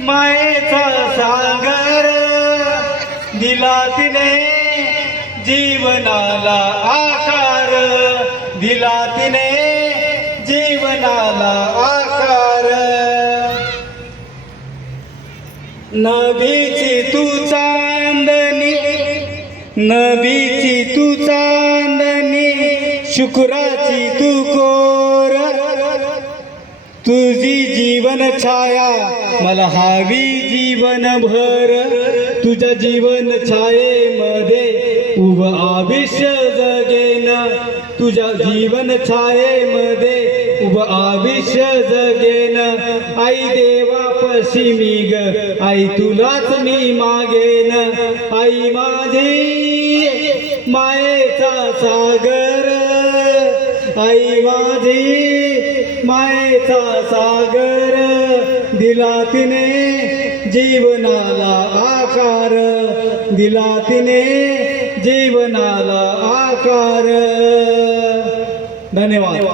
मायेचा सागर दिला तिने जीवनाला आकार दिला तिने जीवनाला आकार. नभीची तू चांदणी नभीची तू चांदणी शुक्राची तुझी जीवन छाया मला हवी जीवन भर. तुझ्या जीवन छायेमध्ये उभ आयुष्य जगेन. तुझ्या जीवन छायेमध्ये उभ आयुष्य जगेन. आई देवा पशी मी ग आई तुलाच मी मागेन. आई माझी मायेचा सागर. आई माझी मायेचा सागर दिला तिने जीवनाला आकार. दिला तिने जीवनाला आकार. धन्यवाद.